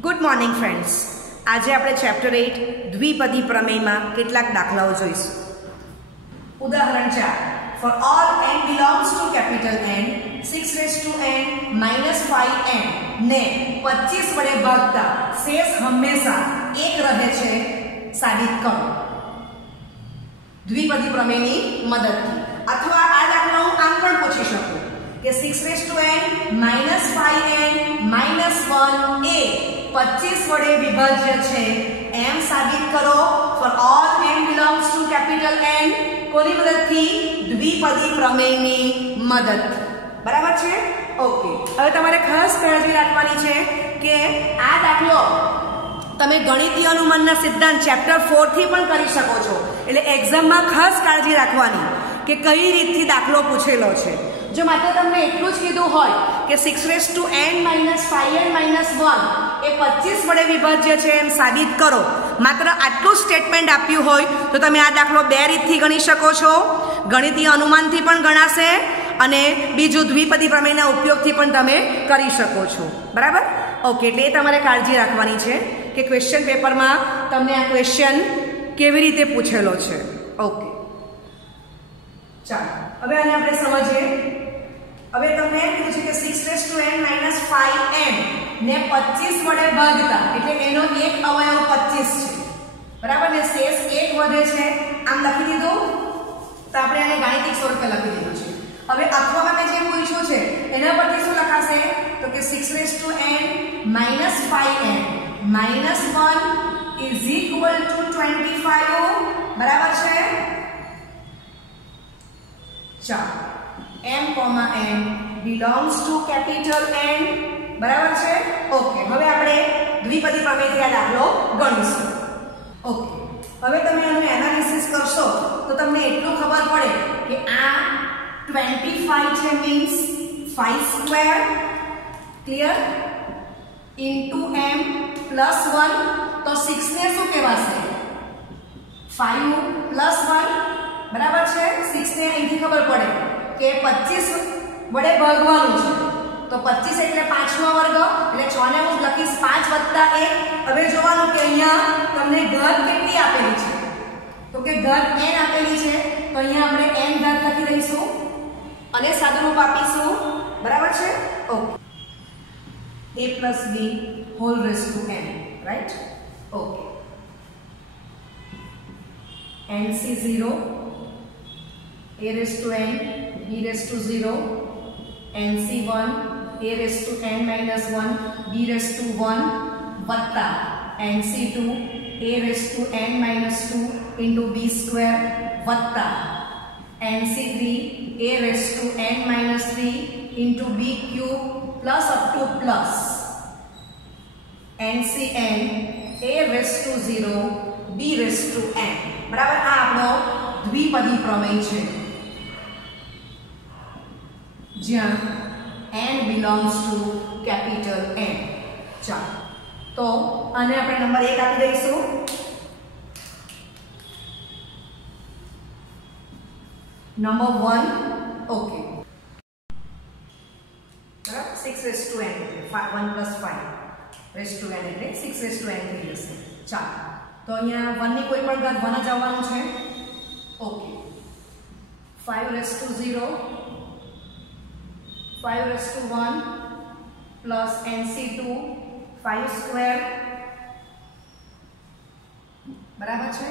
Good morning friends. આજે આપણે chapter 8 દ્વિપદી પ્રમેયમાં કેટલાક દાખલાઓ જોઈશું. ઉદાહરણ 4. For all n belongs to capital N, 6n minus 5n ને 25 વડે ભાગતા શેષ હંમેશા 1 રહે છે સાબિત કરો. દ્વિપદી પ્રમેયની મદદથી. અથવા આ દાખલા હું આમ પણ પૂછી શકું કે 6n minus 5n minus 1 એ 25 વડે વિભાજ્ય છે એમ સાબિત કરો. For all n belongs to capital N. કોની મદદથી? દ્વિપદી પ્રમેયની મદદથી. બરાબર છે? ઓકે. હવે તમારે ખાસ કાળજી રાખવાની છે કે આ દાખલો તમે ગણિતીય અનુમાનના સિદ્ધાંત ચેપ્ટર 4 થી પણ કરી શકો છો. એટલે એક્ઝામમાં ખાસ કાળજી રાખવાની કે કઈ રીતથી દાખલો પૂછેલો છે. જો માત્ર તમને એટલું જ કીધું હોય કે 6n minus 5n minus 1 એ 25 વડે વિભાજ્ય છે એમ સાબિત કરો, માત્ર આટલું સ્ટેટમેન્ટ આપ્યું હોય તો તમે આ દાખલો બે રીતથી ગણી શકો છો. ગણિતીય અનુમાનથી પણ ગણાશે અને બીજું દ્વિપદી પ્રમેયના ઉપયોગથી પણ તમે કરી શકો છો. બરાબર? ઓકે. એટલે એ તમારે કાળજી રાખવાની છે કે ક્વેશ્ચન પેપરમાં તમને આ ક્વેશ્ચન કેવી રીતે પૂછેલો છે. ઓકે, ચાલો હવે આને આપણે સમજીએ. હવે તમને એમ કીધું છે કે 6n minus 5n ને 25 વડે ભાગતા, એટલે એનો એક અવયવ 25 છે. બરાબર ને? શેષ 1 વધે છે. આમ લખી દીધું તો આપણે આને ગાણિતિક સ્વરૂપે લખી દીધું છે. હવે અથવા મેં જે પૂછ્યું છે એના પરથી શું લખાશે તો કે 6n minus 5n minus 1 is equal to 25. બરાબર છે? ચાલો, m, n belongs to capital N. બરાબર છે? ઓકે. હવે આપણે દ્વિપદી પ્રમેયથી આ દાખલો ગણીશું. ઓકે. હવે તમે આનું એનાલિસિસ કરશો તો તમને એટલું ખબર પડે કે આ 25 છે means 5 square, clear, into m plus 1. તો 6 ને શું કહેવાશે? 5 પ્લસ 1. બરાબર છે? 6 ને અહીંથી ખબર પડે કે 25 વડે ભાગવાનું છે. તો 25 એટલે 5 નો વર્ગ, એટલે 6 ને હું લખીશ 5 વત્તા 1. હવે જોવાનું કે અહીંયા તમને ઘાત કેટલી આપેલી છે તો કે ઘાત n આપેલી છે. તો અહીંયા આપણે n ઘાત લખી દઈશું અને સાદુરૂપ આપીશું. બરાબર છે? Okay. a plus b whole raised to n, right? Okay. nc 0, a raised to n, b raised to 0, nc1, a raised to n minus 1, b raised to 1 વત્તા nc2, a raised to n minus 2 into b square વત્તા nc3, a raised to n minus 3 into b cube plus up to plus ncn, a raised to 0, b raised to n. બરાબર? આ આપણો દ્વિપદી પ્રમેય છે જ્યાં n belongs to capital N. ચાલો, તો આને આપણે નંબર 1 આપી દઈશું. નંબર 1. ઓકે. બરાબર? 6 raised to n એટલે 1 plus 5 raised to n એટલે 6 raised to n થઈ જશે. ચાલો, તો અહીંયા 1 ની કોઈ પણ ઘાત 1 જ આવવાનું છે. Okay. 5 raised to 0, 5 raised to 1 plus nc2 5 square. બરાબર છે?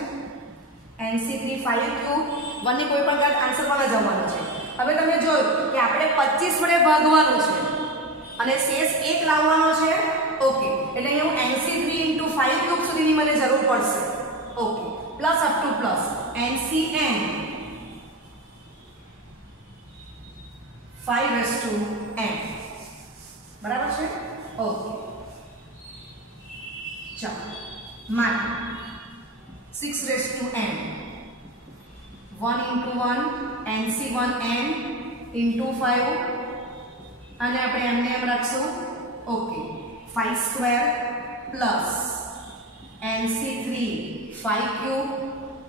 nc3 5 cube. 1 ની કોઈ પણ ઘાત આન્સર પર જ આવવાનો છે. હવે તમે જોયું કે આપણે 25 વડે ભાગવાનું છે અને શેષ 1 લાવવાનો છે. ઓકે. એટલે અહીંયા હું nc3 into 5 cube સુધીની મને જરૂર પડશે. Okay. Plus up to plus ncn 5 raised to n. બરાબર છે? ઓકે. ચાલો, માટે 6 raised to n 1 into 1 nc1n into 5 અને આપણે એમને એમ રાખશું. Okay. 5 square plus nc3 5 cube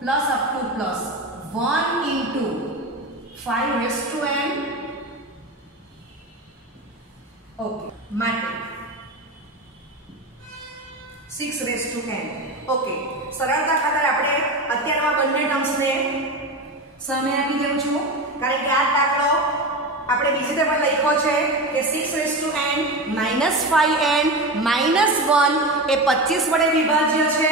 plus up to plus 1 into 5 raised to n. Okay. માટે 6n. ઓકે, સરળતા ખાતર આપણે અત્યારમાં બંને ટર્મ્સને સામે આપી દઉં છું, કારણ કે આ દાખલો આપણે બીજી રીતે પણ લખ્યો છે કે 6n - 5n - 1 એ 25 વડે વિભાજ્ય છે,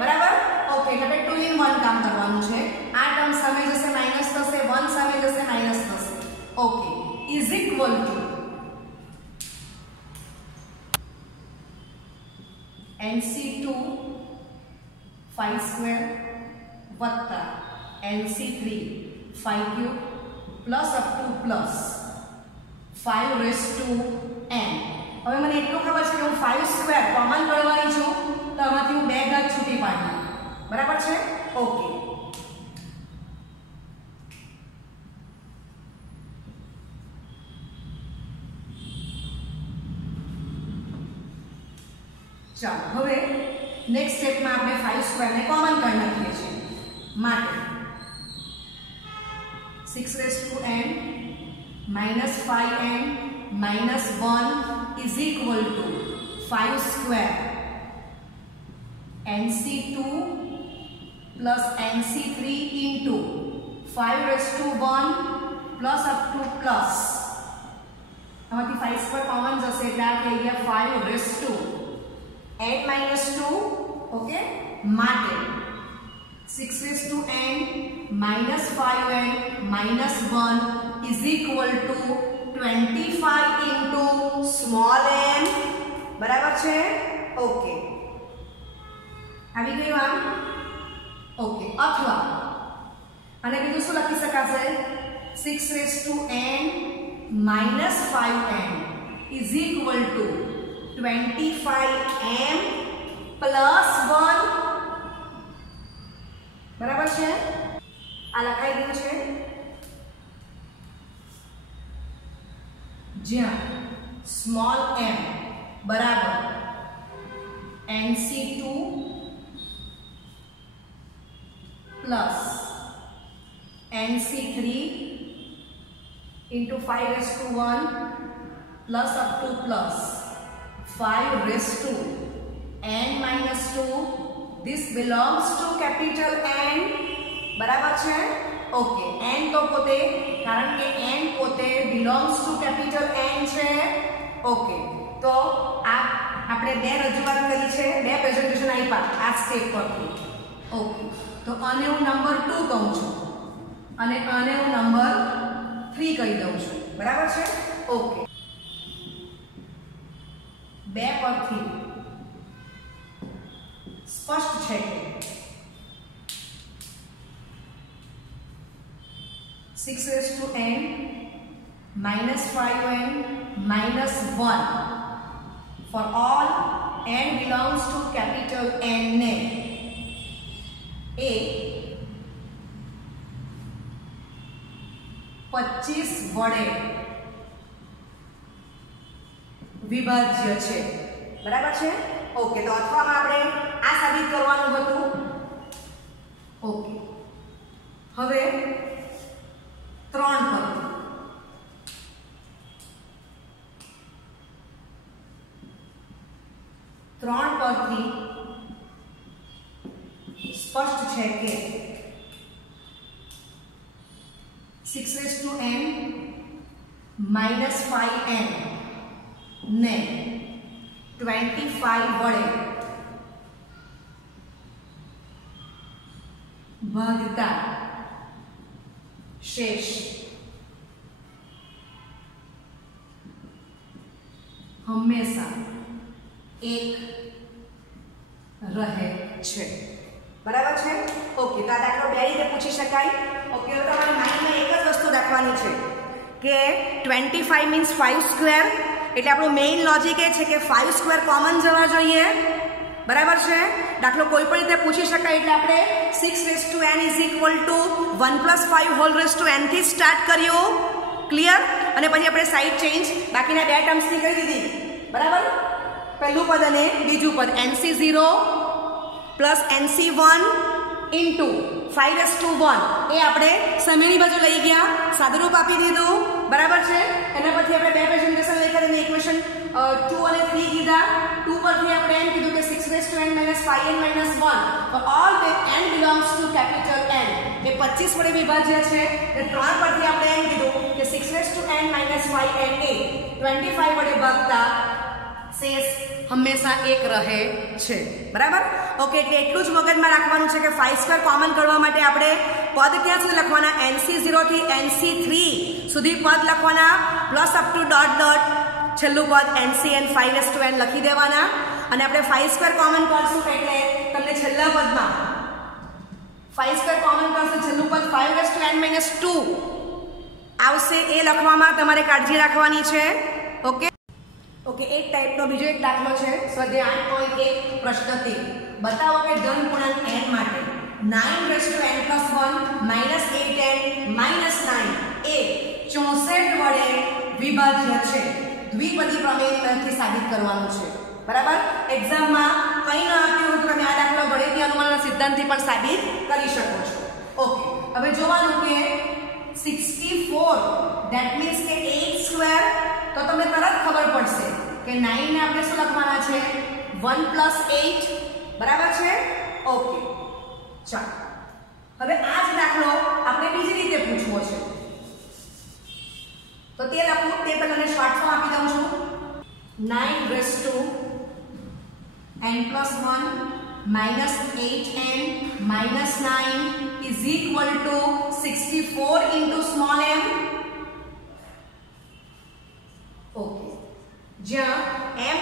બરાબર? ઓકે, એટલે 2 in 1 કામ કરવાનું છે. આ ટર્મ સામે જશે માઈનસ થશે, 1 સામે જશે માઈનસ થશે. Okay, is equal to NC2 5 square વત્તા NC3 5 cube plus up to plus 5 raise to n. હવે મને એટલું ખબર છે કે હું 5 સ્ક્વેર કોમન કરવાની છું, તો આમાંથી હું 2 ઘાત છૂટી પાડી, બરાબર છે? ઓકે, ચાલો હવે નેક્સ્ટ સ્ટેપમાં આપણે 5 સ્ક્વેર ને કોમન કરી નાખીએ છીએ. માટે 6n - 5n - 1 is equal to 5 square NC2 plus NC3 into 5 raised to 1 plus up to plus. આમાંથી 5 સ્ક્વેર કોમન જશે એટલે આ થઈ ગયા 5 raised to n minus 2. Okay, માટે 6 raised to n minus 5n minus 1 is equal to 25 into small n, બરાબર છે? Okay, આવી ગયું આમ. ઓકે, અથવા અને બીજું શું લખી શકાશે? 6 raised to n minus 5n is equal to 25m plus 1, બરાબર છે? આ લખાઈ ગયું છે, જ્યાં સ્મોલ m બરાબર NC2 plus NC3 into 5 raised to 1 plus up to plus 5 raised to n minus 2. This belongs to capital N, બરાબર છે? ઓકે, n તો પોતે, કારણ કે n પોતે belongs to capital N છે. ઓકે, તો આ આપણે બે રજૂઆત કરી છે, બે પ્રેઝન્ટેશન આપ્યા આ સ્ટેપ પરથી. ઓકે, તો આને હું નંબર 2 કહું છું અને આને હું નંબર 3 કહી દઉં છું, બરાબર છે? ઓકે, બે પરથી સ્પષ્ટ છે કે 6 raised to n minus 5n minus 1 for all n belongs to capital N ને એ 25 વડે વિભાજ્ય છે, બરાબર છે? ઓકે, તો અથવામાં આપણે આ સાબિત કરવાનું હતું. ઓકે, હવે 3 પરથી સ્પષ્ટ છે કે 6 raised to n minus 5n ને 25 વડે ભાગતા શેષ હંમેશા 1 રહે છે, બરાબર છે? ઓકે, તો આ દાખલો બે રીતે પૂછી શકાય. ઓકે, હવે તમારે માઇન્ડમાં એક જ વસ્તુ રાખવાની છે કે 25 મીન્સ 5 સ્ક્વેર, એટલે આપણું મેઇન લોજિક એ છે કે 5 સ્ક્વેર કોમન જવા જોઈએ, બરાબર છે? દાખલો કોઈ પણ રીતે પૂછી શકાય એટલે આપણે 6 raised to n is equal to 1 plus 5 whole raised to n થી સ્ટાર્ટ કર્યું, ક્લિયર? અને પછી આપણે સાઇડ ચેન્જ બાકીના બે ટર્મ્સની કરી દીધી, બરાબર? પહેલું પદ અને બીજું પદ NC0 plus NC1 into 5 raised to 1 એ આપણે સામેની બાજુ લઈ ગયા, સાદુરૂપ આપી દીધું, બરાબર છે. એના પરથી આપણે બે પ્રેઝન્ટેશન લઈ કરીને ઇક્વેશન 2 અને 3 કીધા. 2 પરથી આપણે એમ કીધું કે 6n - 5n - 1 તો all where n belongs to capital N એ 25 વડે વિભાજ્ય છે. એટલે 3 પરથી આપણે એમ કીધું કે 6n - 5n એ 25 વડે ભાગતા શેષ હંમેશા 1 રહે છે. બરાબર. ઓકે, એટલે એટલું જ મગજમાં રાખવાનું છે કે 5² કોમન કરવા માટે આપણે પદ ક્યાં સુધી લખવાના? NC0 થી NC3 સુધી પદ લખવાના plus up two dot dot છેલ્લું પદ NCN 5n લખી દેવાના અને આપણે 5² કોમન કરશું એટલે તમને છેલ્લા પદમાં 5² કોમન કરશું છેલ્લું પદ 5n - 2 આવશે. એ લખવામાં તમારે કાળજી રાખવાની છે. ઓકે ઓકે, એક ટાઈપનો બીજો એક દાખલો છે. સ્વાધ્યાય 8.1 પ્રશ્ન 3. બતાવો કે ધન પૂર્ણાંક n માટે 9n+1 - 8n - 9 એ 64 વડે વિભાજ્ય છે. દ્વિપદી પ્રમેયથી સાબિત કરવાનું છે. બરાબર. એક્ઝામમાં કંઈ ન આપ્યું હોય તો તમે આ દાખલો ગણિતીય અનુમાનના સિદ્ધાંતથી પણ સાબિત કરી શકો છો. ઓકે, હવે જોવાનું કે 64 ધેટ મીન્સ કે 8² તો તમને તરત ખબર પડશે કે 9 ને આપણે શું લખવાના છે? 1 + 8. બરાબર છે. ઓકે, ચાલો હવે આ જ દાખલો આપણે બીજી રીતે પૂછવો છે તો તે લખું તે પહેલા શોર્ટ ફોર્મ આપી દઉં છું. 9n+1 - 8n - 9 is equal to 64 into small m. Okay, જ્યાં m,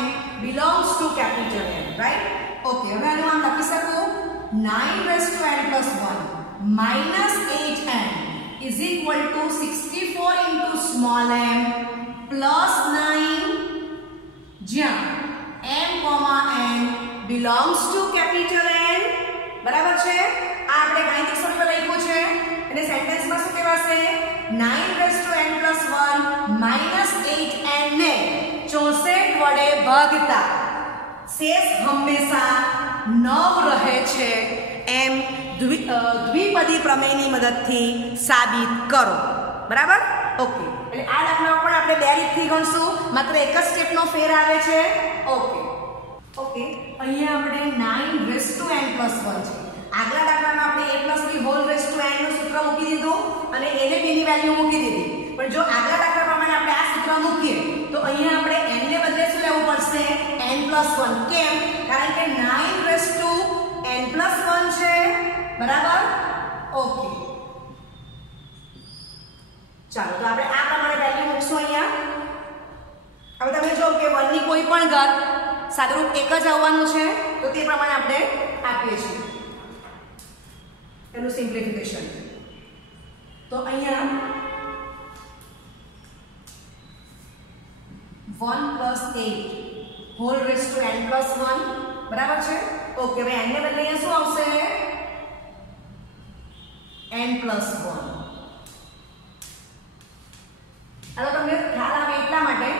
n belongs to capital M, right? Okay, હવે આનું આમ લખી શકું 9n+1 - 8n is equal to 64 into small m plus 9, જ્યાં m, n belongs to capital N. બરાબર છે. આ આપણે ગાણિતિક સૂત્ર લખ્યું છે એટલે સેન્ટેન્સમાં શું કહેવાશે? 9n+1 - 8n ને 64 વડે ભાગતા શેષ હંમેશા 9 રહે છે એમ દ્વિપદી પ્રમેયની મદદથી સાબિત કરો. બરાબર. ઓકે, એટલે આ દાખલામાં પણ આપણે બે રીતથી ગણશું, માત્ર એક જ સ્ટેપનો ફેર આવે છે. ઓકે ઓકે, અહીંયા આપણે 9n+1 છે. આગલા દાખલામાં આપણે a+b નું સૂત્ર મૂકી દીધું અને એને b ની વેલ્યુ મૂકી દીધી. પણ જો આગલા દાખલા પ્રમાણે આપણે આ સૂત્ર મૂકીએ તો અહીંયા આપણે n ને બદલે શું લેવું પડશે? n+1. કેમ? કારણ કે 9n+1 છે. બરાબર. ઓકે, ચાલો તો આપણે આ પ્રમાણે વેલ્યુ મૂકશું અહીંયા. હવે તમે જો કે 1 ની કોઈ પણ ઘાત સાદુરૂપ એક જ આવવાનું છે તો તે પ્રમાણે આપણે આપીએ છીએ એનું સિમ્પ્લિફિકેશન. તો અહીંયા 1 + 8 n+1. બરાબર છે. ઓકે, હવે n ને બદલે અહીંયા શું આવશે? n+1. આનો તમને ખ્યાલ આવે એટલા માટે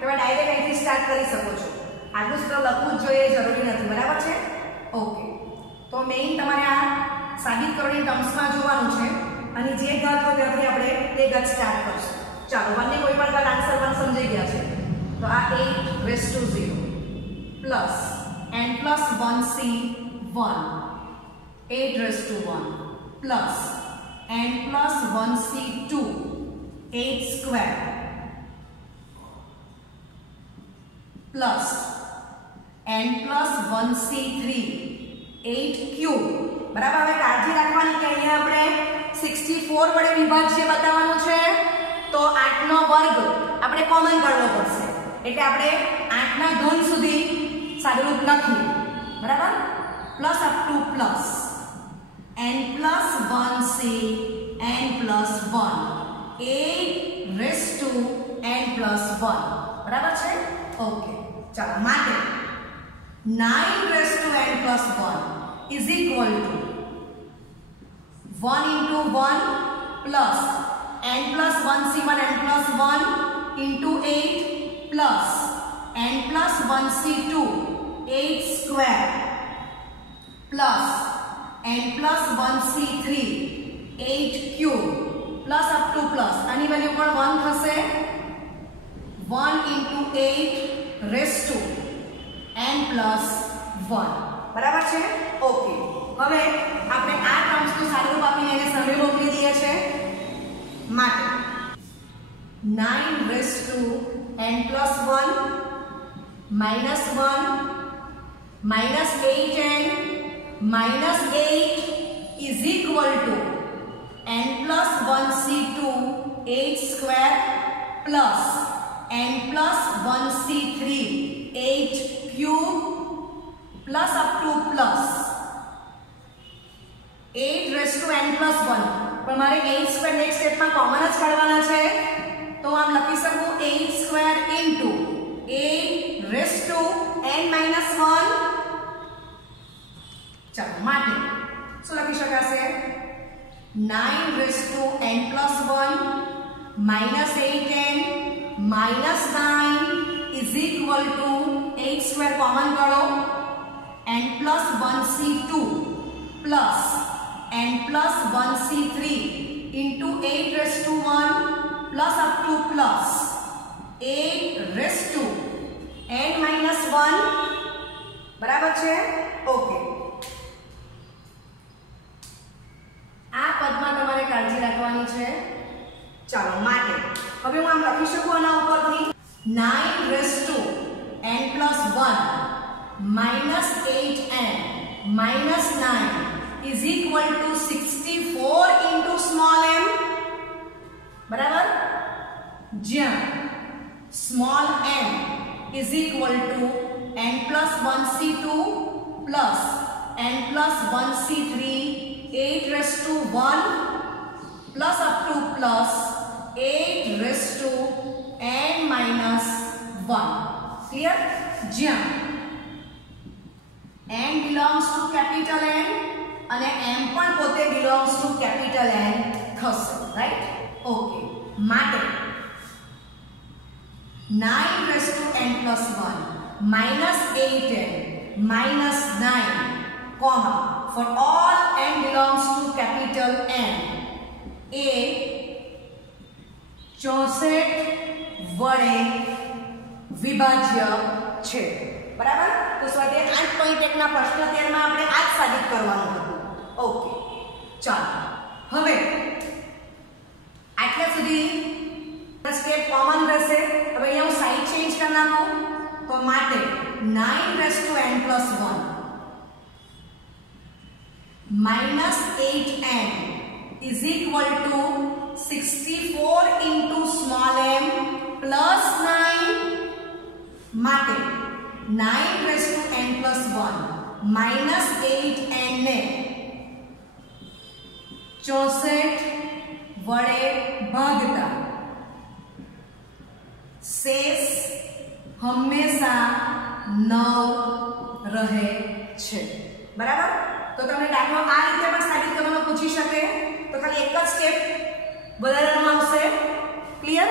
તમે ડાયરેક્ટ અહીંથી સ્ટાર્ટ કરી શકો છો. આગળ સૂત્ર લખવું જ જોઈએ, જરૂરી નથી. બરાબર છે. ઓકે, તો મેઇન તમારે આ સાબિત કરવાની ટર્મ્સમાં જોવાનું છે અને જે ઘાત હોય ત્યાંથી આપણે તે ઘાત સ્ટાર્ટ કરશું. ચાલો, 1 ની કોઈ પણ ઘાત આન્સર 1 સમજાઈ ગયા છે. તો આ 8^0 plus n+1c1 8^1 plus n+1c2 8² plus n+1c3 8³ બરાબર. હવે કાળજી રાખવાની કે અહીંયા આપણે 64 વડે વિભાજ્ય બતાવવાનું છે તો 8 નો વર્ગ આપણે કોમન કરવો પડશે એટલે આપણે 8 ના ઘન સુધી સાદુરૂપ લખીએ. બરાબર. Plus up to plus n+1c n+1 8n+1. બરાબર છે. ઓકે, ચાલો માટે 9n+1 is equal to 1 into 1 plus n+1c1 n+1 into 8 plus n+1c2 8² plus n+1c3 8³ plus up to plus આની વેલ્યુ પણ 1 થશે 1 into 8 raised to n plus 1 બરાબર છે okay હવે આપણે આ ટર્મ્સ નું સાદું રૂપ આપીને એને સામે મોકલી દઈએ છે માટે 9 raised to n plus 1 minus 1 minus 8n minus 8 is equal to n plus 1c2 8 square plus n plus 1c3 8 cube plus up to plus 8 raised to n plus 1 પણ મારે 8 સ્ક્વેર નેક્સ્ટ સ્ટેપમાં કોમન જ કાઢવાના છે તો આમ લખી શકું 8 square into 8 raised to n minus 1 ચાલો માટે શું લખી શકાશે 9 raised to n plus 1 minus 8n minus 9 is equal to 8 square common करो n plus 1c2 plus n plus 1c3 into 8 raised to 1 plus up to plus 8 raised to n minus 1 બરાબર છે okay આ પદમાં તમારે કાળજી રાખવાની છે ચાલો માટે હવે હું આમ લખી શકું આના ઉપરથી 9 raised to n plus 1 minus 8n minus 9 is equal to 64 into small m બરાબર જ્યાં small m is equal to n plus 1c2 plus n plus 1c3 8 raised to 1 plus up to plus 8 raised to n minus 1 clear જ્યાં n belongs to capital N અને m પણ પોતે belongs to capital N થશે right okay માટે 9 raised to n plus 1 minus 8n minus 9 comma for all n belongs to capital N એ 64 વડે વિભાજ્ય છે બરાબર તો સ્વાધ્યાય 8.1 ના પ્રશ્ન 13 માં આપણે આ જ સાબિત કરવાનું હતું ઓકે ચાલો હવે આટલા સુધી સ્ટેપ કોમન રહેશે હવે અહીંયા હું સાઈડ ચેન્જ કરી નાખું તો માટે 9 raised to n plus 1 minus 8n is equal to 64 into small m plus 9 માટે 9 raised to n plus 1 minus 8n ને 64 વડે ભાગતા શેષ હંમેશા 9 રહે છે બરાબર તો તમને દાખલો આ રીતે પણ સાબિત કરવાનો પૂછી શકે તો ખાલી એક જ સ્ટેપ વધારવામાં આવશે ક્લિયર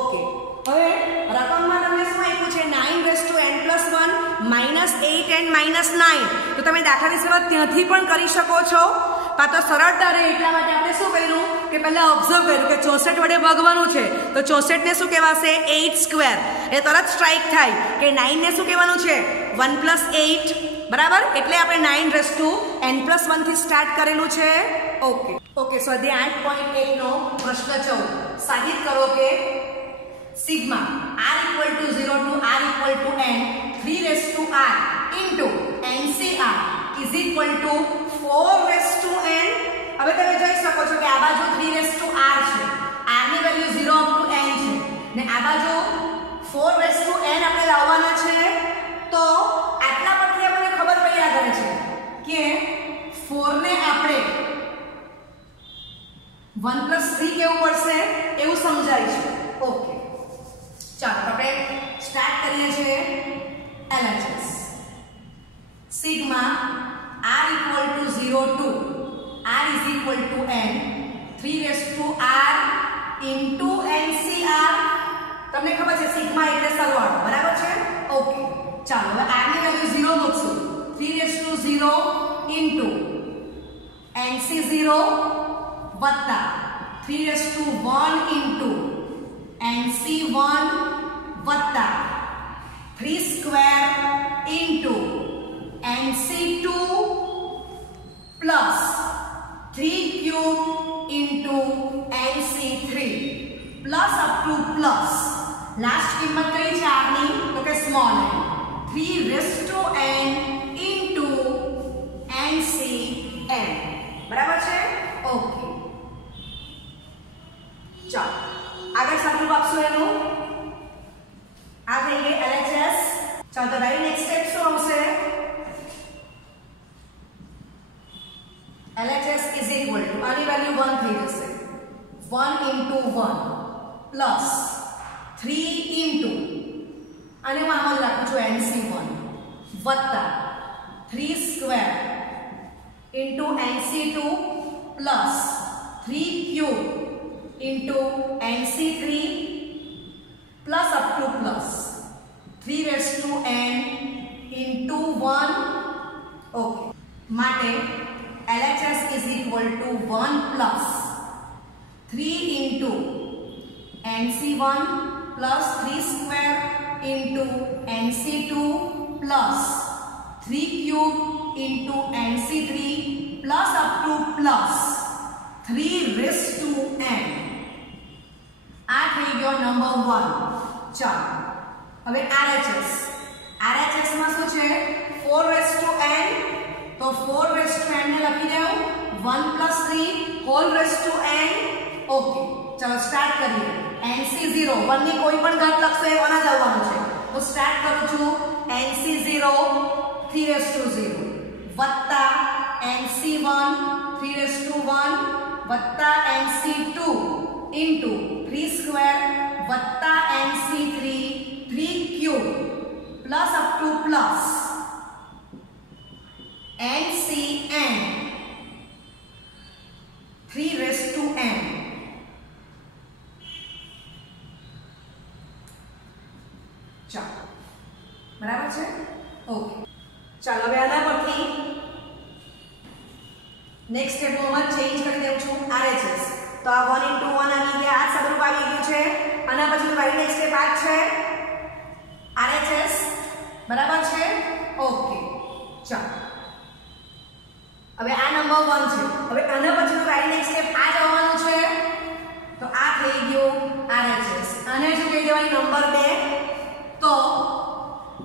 ઓકે હવે રકમમાં તમને શું આપ્યું છે 9 raised to n plus 1 minus 8n minus 9 તો તમે દાખલાની શરૂઆત ત્યાંથી પણ કરી શકો છો કા તો સરળતા રહે એટલા માટે આપણે શું કર્યું કે પહેલા ઓબ્ઝર્વ કર્યું કે 64 વડે ભાગવાનું છે તો 64 ને શું કહેવાશે 8 સ્ક્વેર એ તરત સ્ટ્રાઇક થાય કે 9 ને શું કહેવાનું છે 1 plus 8 બરાબર એટલે આપણે 9 raised to n plus 1 થી સ્ટાર્ટ કરેલું છે ઓકે ઓકે સ્વાધ્યાય 8.1 નો પ્રશ્ન 14 સાબિત કરો કે sigma r equal to 0 to r equal to n 3 raised to r into ncr is equal to 4 raised to n હવે તમે જોઈ શકો છો કે આ બાજુ 3 raised to r છે r ની વેલ્યુ 0 up to n છે ને આ બાજુ 4 raised to n આપણે લાવવાના છે તો આટલા પરથી આપણને ખબર પડ્યા કરે છે કે 4 ને આપણે 1 plus 3 કેવું પડશે એવું સમજાય છે ઓકે ચાલો આપણે સ્ટાર્ટ કરીએ છીએ LHS sigma r equal to 0 to r is equal to n 3 raised to r into NCR તમને ખબર છે સિગ્મા એટલે સરવાળો બરાબર છે ઓકે ચાલો હવે r ની વેલ્યુ 0 મૂકશું 3 raised to 0 into NC0 વત્તા 3^1 into NC1 વત્તા 3² into NC2 plus 3³ into NC3 plus up to plus last કિંમત કઈ છે આની તો કે small n 3n into NCn બરાબર છે ઓકે ચાલો આગળ સાદું આપશું એનું આ થઈ ગઈ LHS ચાલો તો રાઈટ નેક્સ્ટ સ્ટેપ શું આવશે LHS is equal to આની વેલ્યુ 1 થઈ જશે 1 into 1 plus 3 into અને હું આમાં લખું છું NC1 વત્તા 3² into NC2 plus 3³ into NC3 plus up to plus 3n into 1 okay માટે LHS is equal to 1 plus 3 into NC1 plus 3² into NC2 plus 3³ into NC3 plus up to plus 3n આ થઈ ગયો number 1 ચાલો હવે RHS માં શું છે 4n તો 4n ને લખી દઉં 1 plus 3 whole raised to n okay ચલો સ્ટાર્ટ કરીએ NC0 1 ની કોઈ પણ ઘાત લખશો એ 1 જ આવવાનું છે તો સ્ટાર્ટ કરું છું NC0 3/0 વત્તા NC1 3/1 વત્તા NC2 into 3² વત્તા NC3 3³ plus up to plus NCn 3n ચાલો બરાબર છે ઓકે ચાલો હવે આના પરથી નેક્સ્ટ સ્ટેપ માં ચેન્જ કરી દઉં છું RHS તો આ 1 into 1 આવી ગયા આ સબરૂપ આવી ગયું છે આના પછી તમારી નેક્સ્ટ સ્ટેપ આ છે RHS બરાબર છે ઓકે ચાલો હવે આ નંબર 1 છે હવે આના પછીનું રાઈટ નેક્સ્ટ સ્ટેપ આ જ આવવાનું છે તો આ થઈ ગયો RHS આને શું કહી દેવાય નંબર 2 તો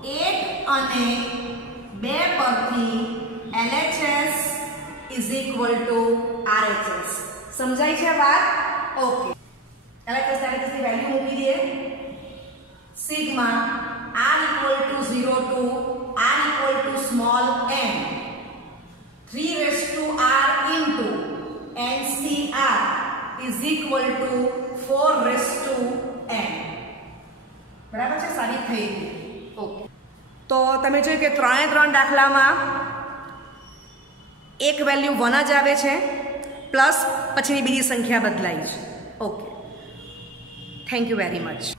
1 અને 2 પરથી LHS is equal to RHS સમજાય છે વાત ઓકે LHS ની વેલ્યુ મૂકી દઈએ sigma r equal to 0 to r equal to small n 3r into NCR is equal to 4n બરાબર છે સાબિત થઈ ગઈ ઓકે તો તમે જોયું કે 3 દાખલામાં એક વેલ્યુ 1 જ આવે છે પ્લસ પછીની બીજી સંખ્યા બદલાઈ છે okay thank you very much